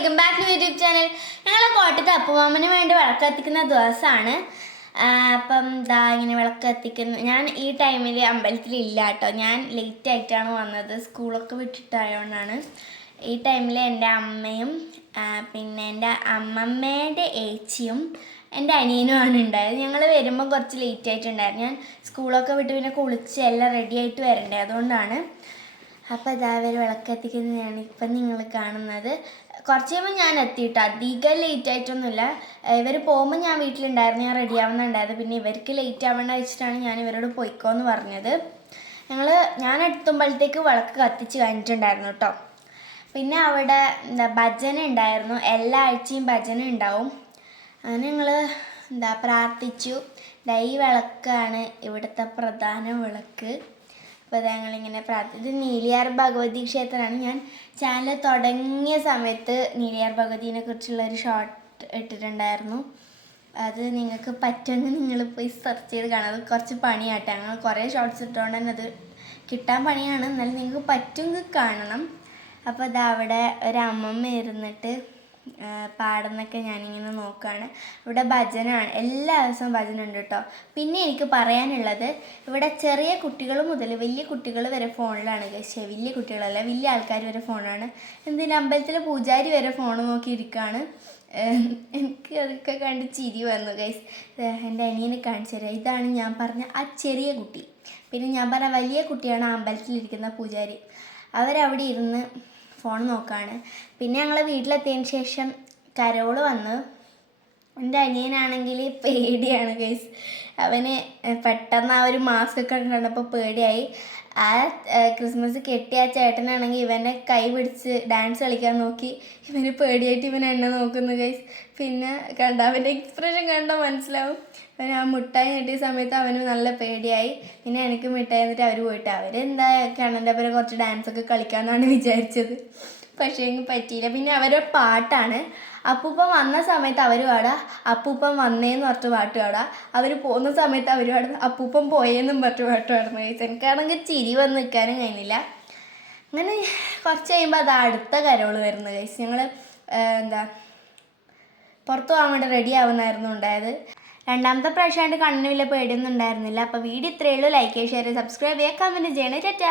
Welcome back to YouTube channel. ഞങ്ങൾ കോട്ടയത്ത് അപ്പുമാമന് വേണ്ടി വിളക്ക് കത്തിക്കുന്ന ദിവസമാണ്. അപ്പം ഇങ്ങനെ വിളക്ക് കത്തിക്കുന്ന ഞാൻ ഈ ടൈമിൽ അമ്പലത്തിലില്ല കേട്ടോ. ഞാൻ ലേറ്റ് ആയിട്ടാണ് വന്നത്, സ്കൂളൊക്കെ വിട്ടിട്ടായതുകൊണ്ടാണ്. ഈ ടൈമിൽ എൻ്റെ അമ്മയും പിന്നെ എൻ്റെ അമ്മമ്മയുടെ ഏച്ചിയും എൻ്റെ അനിയനുമാണ് ഉണ്ടായത്. ഞങ്ങൾ വരുമ്പോൾ കുറച്ച് ലേറ്റ് ആയിട്ടുണ്ടായിരുന്നു. ഞാൻ സ്കൂളൊക്കെ വിട്ട് പിന്നെ കുളിച്ച് എല്ലാം റെഡി ആയിട്ട് വരണ്ടേ, അതുകൊണ്ടാണ്. അപ്പോൾ ഇതാവർ വിളക്ക് കത്തിക്കുന്നതാണ് ഇപ്പം നിങ്ങൾ കാണുന്നത്. കുറച്ച് കഴിയുമ്പോൾ ഞാൻ എത്തിയിട്ട് അധികം ലേറ്റ് ആയിട്ടൊന്നുമില്ല. ഇവർ പോകുമ്പോൾ ഞാൻ വീട്ടിലുണ്ടായിരുന്നു, ഞാൻ റെഡി ആവുന്നുണ്ടായത്. പിന്നെ ഇവർക്ക് ലേറ്റ് ആവേണ്ട വെച്ചിട്ടാണ് ഞാൻ ഇവരോട് പോയിക്കോന്ന് പറഞ്ഞത്. ഞാൻ എത്തുമ്പോഴത്തേക്ക് വിളക്ക് കത്തിച്ച് കഴിഞ്ഞിട്ടുണ്ടായിരുന്നു കേട്ടോ. പിന്നെ അവിടെ ഭജന ഉണ്ടായിരുന്നു, എല്ലാ ആഴ്ചയും ഭജന ഉണ്ടാവും. അങ്ങനെ ഞങ്ങൾ പ്രാർത്ഥിച്ചു. ഈ വിളക്കാണ് ഇവിടുത്തെ പ്രധാന വിളക്ക്. അപ്പോൾ ഞങ്ങളിങ്ങനെ ഇത് നീലിയാർ ഭഗവതി ക്ഷേത്രമാണ്. ഞാൻ ചാനൽ തുടങ്ങിയ സമയത്ത് നീലിയാർ ഭഗവതിനെ കുറിച്ചുള്ളൊരു ഷോർട്ട് ഇട്ടിട്ടുണ്ടായിരുന്നു. അത് നിങ്ങൾക്ക് പറ്റുമെങ്കിൽ നിങ്ങൾ പോയി സെർച്ച് ചെയ്ത് കാണാം. അത് കുറച്ച് പണിയാട്ടെ, ഞങ്ങൾ കുറേ ഷോർട്ട്സ് ഇട്ടുകൊണ്ട് തന്നെ അത് കിട്ടാൻ പണിയാണ്. എന്നാലും നിങ്ങൾക്ക് പറ്റുമെങ്കിൽ കാണണം. അപ്പോൾ അവിടെ ഒരു അമ്മമ്മ ഇരുന്നിട്ട് പാടുന്നൊക്കെ ഞാനിങ്ങനെ നോക്കുകയാണ്. ഇവിടെ ഭജനയാണ്, എല്ലാ ദിവസവും ഭജന ഉണ്ട് കേട്ടോ. പിന്നെ എനിക്ക് പറയാനുള്ളത്, ഇവിടെ ചെറിയ കുട്ടികൾ മുതൽ വലിയ കുട്ടികൾ വരെ ഫോണിലാണ്. പക്ഷേ വലിയ കുട്ടികളല്ല, വലിയ ആൾക്കാർ വരെ ഫോണാണ്. എന്തിനാ അമ്പലത്തിലെ പൂജാരി വരെ ഫോൺ നോക്കിയിരിക്കുകയാണ്. എനിക്ക് അതൊക്കെ കണ്ട് ചിരി വന്നു ഗൈസ്. എൻ്റെ അനിയനെ കാണിച്ചു തരാം. ഇതാണ് ഞാൻ പറഞ്ഞ ആ ചെറിയ കുട്ടി. പിന്നെ ഞാൻ പറഞ്ഞ വലിയ കുട്ടിയാണ് ആ അമ്പലത്തിലിരിക്കുന്ന പൂജാരി. അവരവിടെ ഇരുന്ന് ഫോൺ നോക്കുകയാണ്. പിന്നെ ഞങ്ങൾ വീട്ടിലെത്തിയതിന് ശേഷം കരോള് വന്നു. എൻ്റെ അനിയനാണെങ്കിൽ പേടിയാണ് ഗൈസ്. അവന് പെട്ടെന്ന് ആ ഒരു മാസ്ക് ഒക്കെ കണ്ടപ്പോൾ പേടിയായി. ആ ക്രിസ്മസ് കെട്ടിയ ആ ചേട്ടനാണെങ്കിൽ ഇവൻ്റെ കൈ പിടിച്ച് ഡാൻസ് കളിക്കാൻ നോക്കി. ഇവന് പേടിയായിട്ട് ഇവൻ എന്നെ നോക്കുന്നു ഗൈസ്. പിന്നെ അവൻ്റെ എക്സ്പ്രഷൻ കണ്ടാൽ മനസ്സിലാവും. അവൻ ആ മിഠായി കിട്ടിയ സമയത്ത് അവന് നല്ല പേടിയായി. പിന്നെ എനിക്ക് മിഠായി എന്നിട്ട് അവർ പോയിട്ട് അവരെന്താ കണ്ണൻ്റെ അപ്പുറം കുറച്ച് ഡാൻസൊക്കെ കളിക്കാമെന്നാണ് വിചാരിച്ചത്. പക്ഷേ എനിക്ക് പറ്റിയില്ല. പിന്നെ അവരുടെ പാട്ടാണ്. അപ്പൂപ്പൻ വന്ന സമയത്ത് അവർ പാടുക, അപ്പൂപ്പൻ വന്നേന്ന് പറഞ്ഞിട്ട് പാട്ട് പാടുക. അവർ പോകുന്ന സമയത്ത് അവർ പാടുക, അപ്പൂപ്പൻ പോയേന്നും പറഞ്ഞിട്ട് പാട്ട് പാടുന്ന കഴിച്ചു. എനിക്കാണെങ്കിൽ ചിരി വന്ന് നിൽക്കാനും കഴിഞ്ഞില്ല. അങ്ങനെ കുറച്ച് കഴിയുമ്പോൾ അത് അടുത്ത കരോള് വരുന്നത് കഴിച്ചു. ഞങ്ങൾ പുറത്ത് പോകാൻ വേണ്ടി റെഡി ആവുന്നായിരുന്നു ഉണ്ടായത്. രണ്ടാമത്തെ പ്രാവശ്യമായിട്ട് കണ്ണിന് വലിയ പേടിയൊന്നും ഉണ്ടായിരുന്നില്ല. അപ്പോൾ വീഡിയോ ഇത്രയേ ഉള്ളൂ. ലൈക്ക് ചെയ്യുക, ഷെയർ ചെയ്യുക, സബ്സ്ക്രൈബ് ചെയ്യുക, കമൻറ്റ് ചെയ്യണേ. ടാറ്റാ.